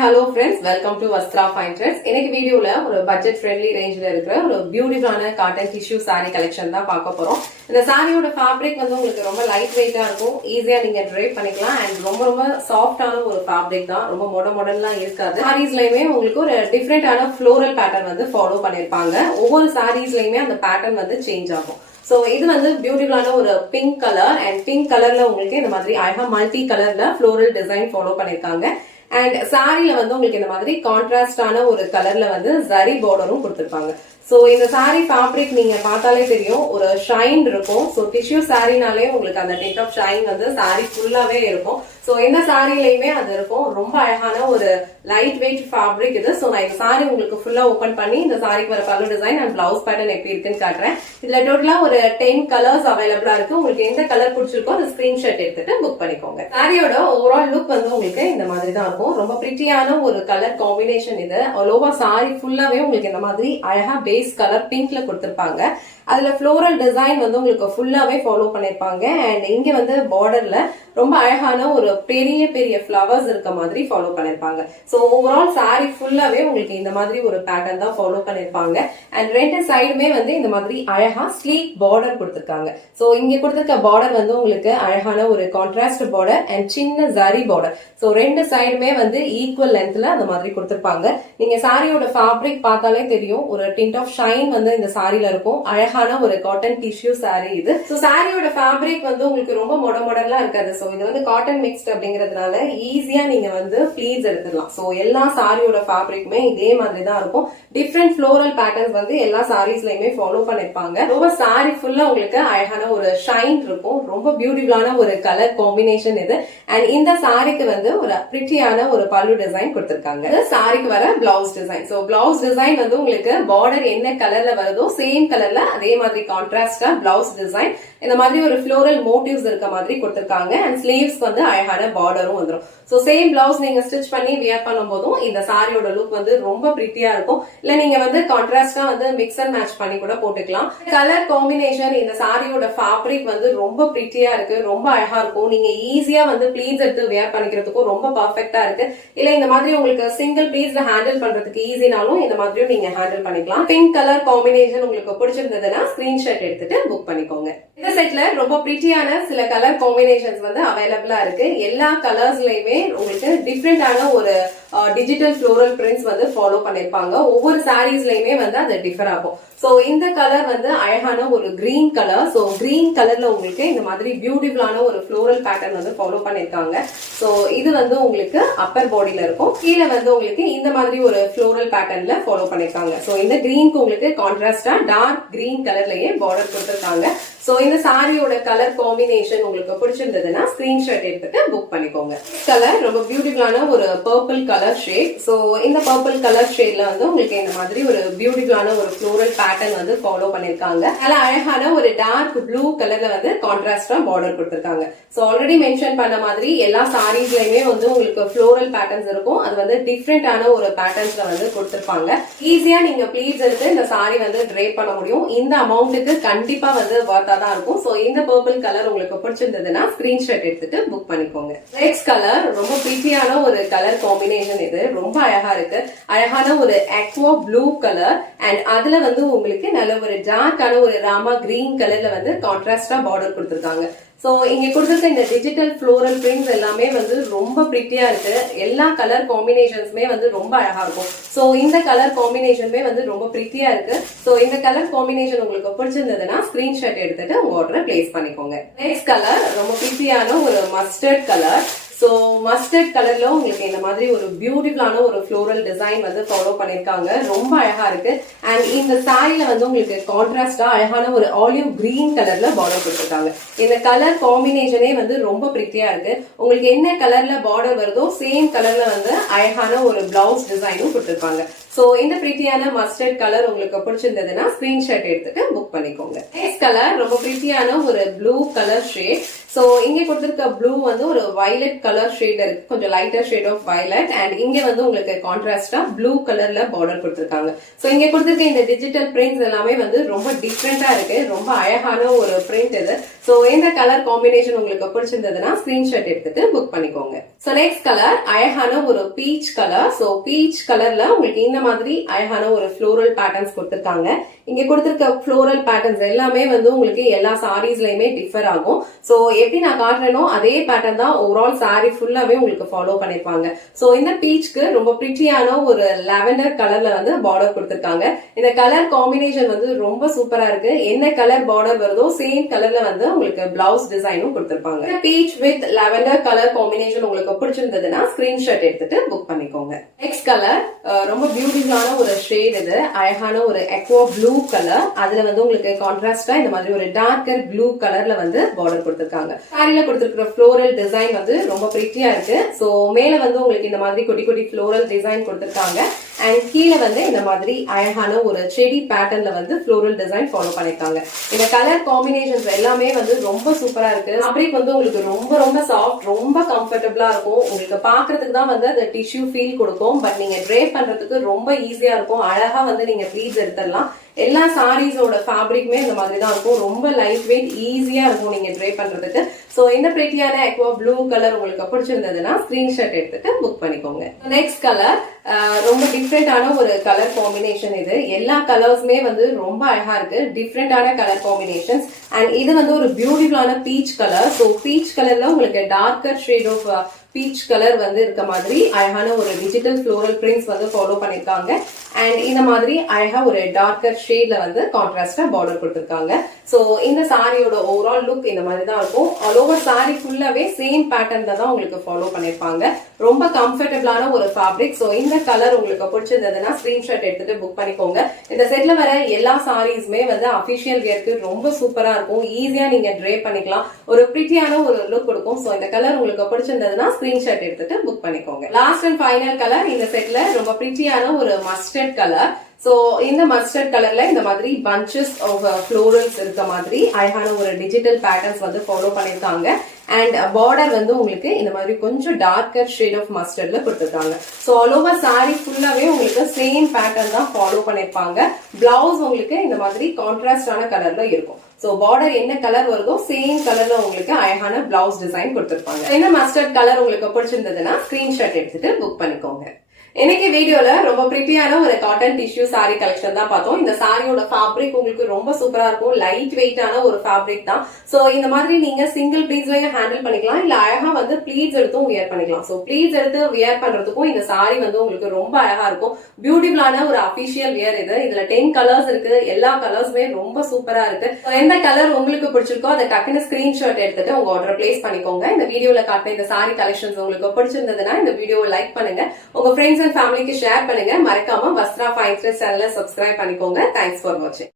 hello friends, welcome to Vastra Fine Threads. இன்னைக்கு வீடியோல ஒரு பட்ஜெட் ஃப்ரெண்ட்லி ரேஞ்சில இருக்கிற ஒரு பியூட்டிஃபுல்லான காட்டன் டிஷ்யூ saree கலெக்ஷன் தான் பார்க்க போறோம். இந்த சாரியோட ஃபேப்ரிக் வந்து உங்களுக்கு ரொம்ப லைட் வெயிட்டா இருக்கும், ஈஸியா நீங்க ட்ரைப் பண்ணிக்கலாம் அண்ட் ரொம்ப சாஃப்டான ஒரு ஃபேப்ரிக் தான், ரொம்ப மாடர்ன்லாம் இருக்காது. சாரீஸ்லயுமே உங்களுக்கு ஒரு டிஃபரெண்டான ஃப்ளோரல் பேட்டர்ன் வந்து ஃபாலோ பண்ணிருப்பாங்க. ஒவ்வொரு சாரீஸ்லயுமே அந்த பேட்டர்ன் வந்து சேஞ்ச் ஆகும். சோ இது வந்து பியூட்டிஃபுல்லான ஒரு பிங்க் கலர் அண்ட் பிங்க் கலர்ல உங்களுக்கு இந்த மாதிரி அழகா மல்டி கலர்ல ஃப்ளோரல் டிசைன் ஃபாலோ பண்ணிருக்காங்க. அண்ட் சாரில வந்து உங்களுக்கு இந்த மாதிரி கான்ட்ராஸ்டான ஒரு கலர்ல வந்து ஜரி பார்டரும் கொடுத்திருப்பாங்க. சோ இந்த சாரி ஃபேப்ரிக் நீங்க பார்த்தாலே தெரியும், ஒரு ஷைன் இருக்கும். சோ டிஷ்யூ சாரினாலே உங்களுக்கு அந்த டென்ட் ஆஃப் ஷைன் வந்து சாரி ஃபுல்லாவே இருக்கும். சோ எந்த சாரிலையுமே அது இருக்கும். ரொம்ப அழகான ஒரு லைட் வெயிட் ஃபேப்ரிக் இது. சோ நான் இந்த சாரி உங்களுக்கு ஃபுல்லா ஓபன் பண்ணி இந்த சாரிக்கு வர பல்லு டிசைன் அண்ட் பிளவுஸ் பேட்டர்ன் எப்படி இருக்குன்னு காட்டுறேன். இதுல டோட்டலா ஒரு 10 கலர்ஸ் அவைலபிளா இருக்கு. உங்களுக்கு எந்த கலர் பிடிச்சிருக்கோ அந்த ஸ்கிரீன்ஷாட் எடுத்துட்டு புக் பண்ணிக்கோங்க. சாரியோட ஓவரால் லுக் வந்து உங்களுக்கு இந்த மாதிரி தான் இருக்கும். ரொம்ப பிரிட்டியான ஒரு கலர் காம்பினேஷன் இது. ஆல் சாரி ஃபுல்லாவே உங்களுக்கு இந்த மாதிரி அழகா பேஸ் கலர் பிங்க்ல கொடுத்திருப்பாங்க. அதுல ஃப்ளோரல் டிசைன் வந்து உங்களுக்கு ஃபுல்லாவே ஃபாலோ பண்ணிருப்பாங்க. அண்ட் இங்க வந்து பார்டர்ல ரொம்ப அழகான ஒரு பெரிய பெரிய ஃபிளவர்ஸ் இருக்க மாதிரி ஃபாலோ பண்ணிருப்பாங்க. சோ ஓவரால் சாரி ஃபுல்லாவே உங்களுக்கு இந்த மாதிரி ஒரு பேட்டர்ன் தான் ஃபாலோ பண்ணிருப்பாங்க. அண்ட் ரெண்டு சைடுமே வந்து இந்த மாதிரி அழகா ஸ்லீக் பார்டர் கொடுத்திருக்காங்க. சோ இங்க கொடுத்திருக்க பார்டர் வந்து உங்களுக்கு அழகான ஒரு கான்ட்ராஸ்ட் பார்டர் அண்ட் சின்ன ஜரி பார்டர். சோ ரெண்டு சைடுமே வந்து ஈக்குவல் லென்த்ல அந்த மாதிரி கொடுத்திருப்பாங்க. நீங்க சாரியோட ஃபேப்ரிக் பார்த்தாலே தெரியும், ஒரு டிண்ட் ஆஃப் ஷைன் வந்து இந்த சாரில இருக்கும். அழகான ஒரு காட்டன் டிஷ்யூ சாரி இது. சோ சாரியோட ஃபேப்ரிக் வந்து உங்களுக்கு ரொம்ப மாடர்னா இருக்காது. சோ இது வந்து காட்டன் மிக்ஸ்ட் அப்படிங்கறதுனால ஈஸியா நீங்க வந்து ப்ளீட்ஸ் எடுத்துடலாம். சோ எல்லா சாரியோட ஃபேப்ரிக்குமே இதே மாதிரி தான் இருக்கும். டிஃபரெண்ட் ஃப்ளோரல் பேட்டர்ன்ஸ் வந்து எல்லா சாரீஸ்லயுமே ஃபாலோ பண்ணிருப்பாங்க. ரொம்ப சாரி ஃபுல்லா உங்களுக்கு அழகான ஒரு ஷைன் இருக்கும். ரொம்ப பியூட்டிஃபுல்லான ஒரு கலர் காம்பினேஷன் இது. அண்ட் இந்த சாரிக்கு வந்து ஒரு பிரிட்டியான ஒரு பல்லு டிசைன் கொடுத்திருக்காங்க. சாரிக்கு வர blouse design. So blouse design வந்து உங்களுக்கு பார்டர் என்ன கலர்ல வருதோ சேம் கலர்ல அதே மாதிரி கான்ட்ராஸ்டா பிளவுஸ் டிசைன் இந்த மாதிரி ஒரு ஃப்ளோரல் மோட்டிவ்ஸ் இருக்க மாதிரி கொடுத்திருக்காங்க. அண்ட் ஸ்லீவ்ஸ் வந்து அழகான பார்டரும் வந்துடும். சோ சேம் பிளவுஸ் நீங்க ஸ்டிச் பண்ணி வியர் பண்ணும் போதும் இந்த சாரியோட லுக் வந்து ரொம்ப பிரிட்டியா இருக்கும். இல்ல நீங்க வந்து கான்ட்ராஸ்டா வந்து மிக்ஸ் அண்ட் மேட்ச் பண்ணி கூட போட்டுக்கலாம். கலர் காம்பினேஷன் இந்த சாரியோட ஃபேப்ரிக் வந்து ரொம்ப பிரிட்டியா இருக்கு, ரொம்ப அழகா இருக்கும். நீங்க ஈஸியா வந்து ப்ளீட்ஸ் எடுத்து வியர் பண்ணிக்கிறதுக்கும் ரொம்ப பர்ஃபெக்டா இருக்கு. இல்ல இந்த மாதிரி உங்களுக்கு சிங்கிள் ப்ளீட்ஸ்ல ஹேண்டில் பண்றதுக்கு ஈஸினாலும் இந்த மாதிரியும் நீங்க ஹேண்டில் பண்ணிக்கலாம். பிங்க் கலர் காம்பினேஷன் உங்களுக்கு பிடிச்சிருந்ததுன்னா ஸ்கிரீன்ஷாட் எடுத்துட்டு புக் பண்ணிக்கோங்க. இந்த செட்ல ரொம்ப பிரிட்டியான சில கலர் காம்பினேஷன்ஸ் வந்து அவைலபிளா இருக்கு. எல்லா கலர்ஸ்லயுமே உங்களுக்கு டிஃபரெண்டான ஒரு டிஜிட்டல் ஃப்ளோரல் பிரிண்ட்ஸ் வந்து ஃபாலோ பண்ணிருப்பாங்க. ஒவ்வொரு சாரீஸ்லயுமே வந்து அது டிஃபர் ஆகும். சோ இந்த கலர் வந்து அழகான ஒரு கிரீன் கலர். சோ கிரீன் கலர்ல உங்களுக்கு இந்த மாதிரி பியூட்டிஃபுல்லான ஒரு ஃப்ளோரல் பேட்டர்ன் வந்து ஃபாலோ பண்ணிருக்காங்க. சோ இது வந்து உங்களுக்கு அப்பர் பாடியில இருக்கும். கீழே வந்து உங்களுக்கு இந்த மாதிரி ஒரு ஃப்ளோரல் பேட்டர்ன்ல ஃபாலோ பண்ணிருக்காங்க. சோ இந்த கிரீனுக்கு உங்களுக்கு கான்ட்ராஸ்டா டார்க் கிரீன் கலர்லயே பார்டர் கொடுத்திருக்காங்க. சோ இந்த சாரியோட கலர் காம்பினேஷன் உங்களுக்கு பிடிச்சிருந்ததுன்னா ஸ்கிரீன்ஷாட் எடுத்துட்டு புக் பண்ணிக்கோங்க. கலர் ரொம்ப பியூட்டிஃபுல்லான ஒரு பர்பிள் கலர் ஷேட். சோ இந்த பர்பிள் கலர் ஷேட்ல வந்து உங்களுக்கு இந்த மாதிரி ஒரு பியூட்டிஃபுல்லான ஒரு ஃப்ளோரல் பேட்டர்ன் வந்து ஃபாலோ பண்ணிருக்காங்க. நல்ல அழகான ஒரு டார்க் ப்ளூ கலர்ல வந்து கான்ட்ராஸ்டா பார்டர் கொடுத்திருக்காங்க. சோ ஆல்ரெடி மென்ஷன் பண்ண மாதிரி எல்லா சாரீஸ்லயுமே வந்து உங்களுக்கு ஃப்ளோரல் பேட்டர்ன்ஸ் இருக்கும். அது வந்து டிஃபரெண்டான ஒரு பேட்டர்ன்ஸ்ல வந்து கொடுத்திருப்பாங்க. ஈஸியா நீங்க ப்ளீட்ஸ் எடுத்து இந்த சாரி வந்து ட்ரேப் பண்ண முடியும். இந்த அமௌண்ட்டுக்கு கண்டிப்பா வந்து தான் இருக்கும். சோ இந்த பர்பிள் கலர் உங்களுக்கு பிடிச்சிருந்ததுன்னா ஸ்கிரீன்ஷாட் எடுத்துட்டு புக் பண்ணிக்கோங்க. நெக்ஸ்ட் கலர் ரொம்ப பிரிட்டியான ஒரு கலர் காம்பினேஷன் இது. ரொம்ப அழகா இருக்கு. அழகான ஒரு அக்வா ப்ளூ கலர் அண்ட் அதுல வந்து உங்களுக்கு நல்ல ஒரு டார்க்கான ஒரு ராமா கிரீன் கலர்ல வந்து கான்ட்ராஸ்டா பார்டர் கொடுத்திருக்காங்க. சோ இங்க கொடுத்திருக்க இந்த டிஜிட்டல் ஃப்ளோரல் பிரிண்ட்ஸ் எல்லாமே வந்து ரொம்ப பிரிட்டியா இருக்கு. எல்லா கலர் காம்பினேஷன்ஸ்மே வந்து ரொம்ப அழகா இருக்கும். சோ இந்த கலர் காம்பினேஷனுமே வந்து ரொம்ப பிரிட்டியா இருக்கு. சோ இந்த கலர் காம்பினேஷன் உங்களுக்கு பிடிச்சிருந்ததுன்னா ஸ்கிரீன்ஷாட் எடுத்துட்டு உங்க ஆர்டரை பிளேஸ் பண்ணிக்கோங்க. நெக்ஸ்ட் கலர் ரொம்ப பிரிட்டியான ஒரு மஸ்டர்ட் கலர். சோ மஸ்டர்ட் கலர்ல உங்களுக்கு இந்த மாதிரி ஒரு பியூட்டிஃபுல்லான ஒரு ஃப்ளோரல் டிசைன் வந்து ஃபாலோ பண்ணிருக்காங்க. ரொம்ப அழகா இருக்கு. அண்ட் இந்த சாரில வந்து உங்களுக்கு கான்ட்ராஸ்டா அழகான ஒரு ஆலிவ் கிரீன் கலர்ல பார்டர் கொடுத்திருக்காங்க. இந்த கலர் காம்பினேஷனே வந்து ரொம்ப பிரிட்டியா இருக்கு. உங்களுக்கு என்ன கலர்ல பார்டர் வருதோ சேம் கலர்ல வந்து அழகான ஒரு பிளவுஸ் டிசைனும் கொடுத்திருப்பாங்க. சோ இந்த பிரிட்டியான மஸ்டர்ட் கலர் உங்களுக்கு பிடிச்சிருந்ததுன்னா ஸ்கிரீன்ஷாட் எடுத்துட்டு புக் பண்ணிக்கோங்க. நெக்ஸ்ட் கலர் ரொம்ப பிரிட்டியான ஒரு ப்ளூ கலர் ஷேட். சோ இங்க கொடுத்திருக்க ப்ளூ வந்து ஒரு வயலட் கலர் ஷேட் இருக்கு, கொஞ்சம் lighter shade of violet. And இங்க வந்து உங்களுக்கு கான்ட்ராஸ்டா ப்ளூ கலர்ல பார்டர் கொடுத்திருக்காங்க. சோ இங்க கொடுத்திருக்க இந்த டிஜிட்டல் பிரிண்ட்ஸ் எல்லாமே வந்து ரொம்ப டிஃப்ரெண்டா இருக்கு, ரொம்ப அழகான ஒரு பிரிண்ட் இது. சோ இந்த கலர் காம்பினேஷன் உங்களுக்கு பிடிச்சிருந்ததுன்னா ஸ்கிரீன்ஷாட் எடுத்துட்டு புக் பண்ணிக்கோங்க. சோ நெக்ஸ்ட் கலர் அழகான ஒரு பீச் கலர். சோ பீச் கலர்ல உங்களுக்கு இந்த மாதிரி அழகான ஒரு ஃப்ளோரல் பேட்டர்ன்ஸ் கொடுத்திருக்காங்க. இங்க கொடுத்திருக்க ஃப்ளோரல் பேட்டர்ன்ஸ் எல்லாமே வந்து உங்களுக்கு எல்லா சாரீஸ்லயுமே டிஃபர் ஆகும். சோ எப்படி நான் காட்டுறேனோ அதே பேட்டர்ன் தான் ஓவரால் சாரி ஃபுல்லாவே உங்களுக்கு ஃபாலோ பண்ணிருப்பாங்க. சோ இந்த பீச்க்கு ரொம்ப பிரிட்டியான ஒரு லாவெண்டர் கலர்ல வந்து பார்டர் கொடுத்திருக்காங்க. இந்த கலர் காம்பினேஷன் வந்து ரொம்ப சூப்பரா இருக்கு. என்ன கலர் பார்டர் வருதோ சேம் கலர்ல வந்து உங்களுக்கு பிளவுஸ் டிசைனும் கொடுத்திருப்பாங்க. Beach with lavender colour combination உங்களுக்கு பிடிச்சிருந்ததுன்னா ஸ்கிரீன்ஷாட் எடுத்துட்டு புக் பண்ணிக்கோங்க. நெக்ஸ்ட் கலர் ரொம்ப பியூட்டிஃபுல்லான ஒரு ஷேட் இது, அழகான ஒரு எக்வா ப்ளூ கலர். அதுல வந்து உங்களுக்கு கான்ட்ராஸ்டா இந்த மாதிரி ஒரு டார்க்கர் ப்ளூ கலர்ல வந்து பார்டர் கொடுத்திருக்காங்க. சாரில கொடுத்திருக்கிற ஃப்ளோரல் டிசைன் வந்து ரொம்ப பிரிட்டியா இருக்கு. சோ மேல வந்து உங்களுக்கு இந்த மாதிரி குட்டி குட்டி ஃப்ளோரல் டிசைன் கொடுத்திருக்காங்க. அண்ட் கீழே வந்து இந்த மாதிரி அழகான ஒரு செடி பேட்டர்ன்ல வந்து ஃப்ளோரல் டிசைன் ஃபாலோ பண்ணிருக்காங்க. இந்த கலர் காம்பினேஷன்ஸ் எல்லாமே வந்து ரொம்ப சூப்பரா இருக்கு. ஃபேப்ரிக் வந்து உங்களுக்கு ரொம்ப ரொம்ப சாஃப்ட், ரொம்ப கம்ஃபர்டபுளா இருக்கும். உங்களுக்கு பாக்குறதுக்கு தான் வந்து அந்த டிஷ்யூ ஃபீல் கொடுக்கும், பட் நீங்க ட்ரேப் பண்றதுக்கு ரொம்ப ஈஸியா இருக்கும். அழகா வந்து நீங்க ப்ளீட்ஸ் எடுத்துடலாம். எல்லா சாரீஸோட ஃபேப்ரிக்குமே இந்த மாதிரி தான் இருக்கும், ரொம்ப லைட் வெயிட், ஈஸியா இருக்கும் நீங்க ட்ரே பண்றதுக்கு. சோ இந்த பிரிட்டியான எக்வா ப்ளூ கலர் உங்களுக்கு பிடிச்சிருந்ததுன்னா ஸ்கிரீன்ஷாட் எடுத்துட்டு புக் பண்ணிக்கோங்க. நெக்ஸ்ட் கலர் ரொம்ப டிஃப்ரெண்டான ஒரு கலர் காம்பினேஷன் இது. எல்லா கலர்ஸுமே வந்து ரொம்ப அழகா இருக்கு, டிஃப்ரெண்டான கலர் காம்பினேஷன்ஸ். அண்ட் இது வந்து ஒரு பியூட்டிஃபுல்லான பீச் கலர். சோ பீச் கலர்ல உங்களுக்கு darker shade of peach colour வந்து இருக்க மாதிரி அழகான ஒரு டிஜிட்டல் ஃப்ளோரல் பிரிண்ட்ஸ் வந்து ஃபாலோ பண்ணிருக்காங்க. அண்ட் இந்த மாதிரி அழகா ஒரு டார்க்கர் ஷேட்ல வந்து கான்ட்ராஸ்டா பார்டர் கொடுத்திருக்காங்க. சோ இந்த சாரியோட ஓவரால் லுக் இந்த மாதிரி தான் இருக்கும். ஆல் ஓவர் சாரி ஃபுல்லாவே சேம் பேட்டர்ன்ல தான் உங்களுக்கு ஃபாலோ பண்ணிருப்பாங்க. ரொம்ப கம்ஃபர்டபுளான ஒரு ஃபேப்ரிக். சோ இந்த கலர் உங்களுக்கு பிடிச்சிருந்ததுன்னா ஸ்கிரீன்ஷாட் எடுத்துட்டு புக் பண்ணிக்கோங்க. இந்த செட்ல வர எல்லா சாரீஸ்மே வந்து அபிஷியல் வியர்க்கு ரொம்ப சூப்பரா இருக்கும், ஈஸியா நீங்க ட்ரே பண்ணிக்கலாம், ஒரு பிரிட்டியான ஒரு லுக் கொடுக்கும். சோ இந்த கலர் உங்களுக்கு பிடிச்சிருந்ததுன்னா ஸ்கிரீன்ஷாட் எடுத்துட்டு புக் பண்ணிக்கோங்க. லாஸ்ட் அண்ட் ஃபைனல் கலர் இந்த செட்ல ரொம்ப பிரிட்டியான ஒரு மஸ்டர்ட் கலர். சோ இந்த மஸ்டர்ட் கலர்ல இந்த மாதிரி பஞ்சஸ் ஆஃப் ஃப்ளோரல்ஸ் இருக்க மாதிரி அழகான ஒரு டிஜிட்டல் பேட்டர்ன்ஸ் வந்து ஃபாலோ பண்ணிருக்காங்க. அண்ட் பார்டர் வந்து உங்களுக்கு இந்த மாதிரி கொஞ்சம் டார்க்கர் ஷேட் ஆஃப் மஸ்டர்ட்ல கொடுத்துருக்காங்க. சோ ஆல் ஓவர் சாரி ஃபுல்லாவே உங்களுக்கு சேம் பேட்டர்ன் தான் ஃபாலோ பண்ணிருப்பாங்க. பிளவுஸ் உங்களுக்கு இந்த மாதிரி கான்ட்ராஸ்டான கலர்ல இருக்கும். சோ பார்டர் என்ன கலர் வருதோ சேம் கலர்ல உங்களுக்கு அழகான பிளவுஸ் டிசைன் கொடுத்திருப்பாங்க. இந்த மஸ்டர்ட் கலர் உங்களுக்கு பிடிச்சிருந்ததுன்னா ஸ்கிரீன்ஷாட் எடுத்துட்டு புக் பண்ணிக்கோங்க. இன்னைக்கு வீடியோல ரொம்ப பிரிட்டியான ஒரு காட்டன் டிஷ்யூ சாரி கலெக்ஷன் தான் பார்த்தோம். இந்த சாரியோட ஃபேப்ரிக் உங்களுக்கு ரொம்ப சூப்பரா இருக்கும், லைட் வெயிட்டான ஒரு ஃபேப்ரிக் தான். சோ இந்த மாதிரி நீங்க சிங்கிள் ப்ளீட்ஸ்லயும் ஹேண்டில் பண்ணிக்கலாம், இல்ல அழகா வந்து ப்ளீட்ஸ் எடுத்தும் வியர் பண்ணிக்கலாம். சோ ப்ளீட்ஸ் எடுத்து வியர் பண்றதுக்கும் இந்த சாரி வந்து உங்களுக்கு ரொம்ப அழகா இருக்கும். பியூட்டிஃபுல்லான ஒரு அபிஷியல் வியர் இது. இதுல 10 கலர்ஸ் இருக்கு, எல்லா கலர்ஸுமே ரொம்ப சூப்பரா இருக்கு. எந்த கலர் உங்களுக்கு பிடிச்சிருக்கோ அதை டக்குன்னு ஸ்கிரீன்ஷாட் எடுத்துட்டு உங்க ஆர்டர் பிளேஸ் பண்ணிக்கோங்க. இந்த வீடியோல காட்டின இந்த சாரி கலெக்ஷன்ஸ் உங்களுக்கு பிடிச்சிருந்ததுன்னா இந்த வீடியோவை லைக் பண்ணுங்க, உங்க ஃப்ரெண்ட்ஸ் அண்ட் ஃபேமிலிக்கு ஷேர் பண்ணுங்க. மறக்காம வஸ்த்ரா ஃபைன் த்ரெட்ஸ் சேனலை சப்ஸ்கிரைப் பண்ணிக்கோங்க. தேங்க்ஸ் ஃபார் வாட்சிங்.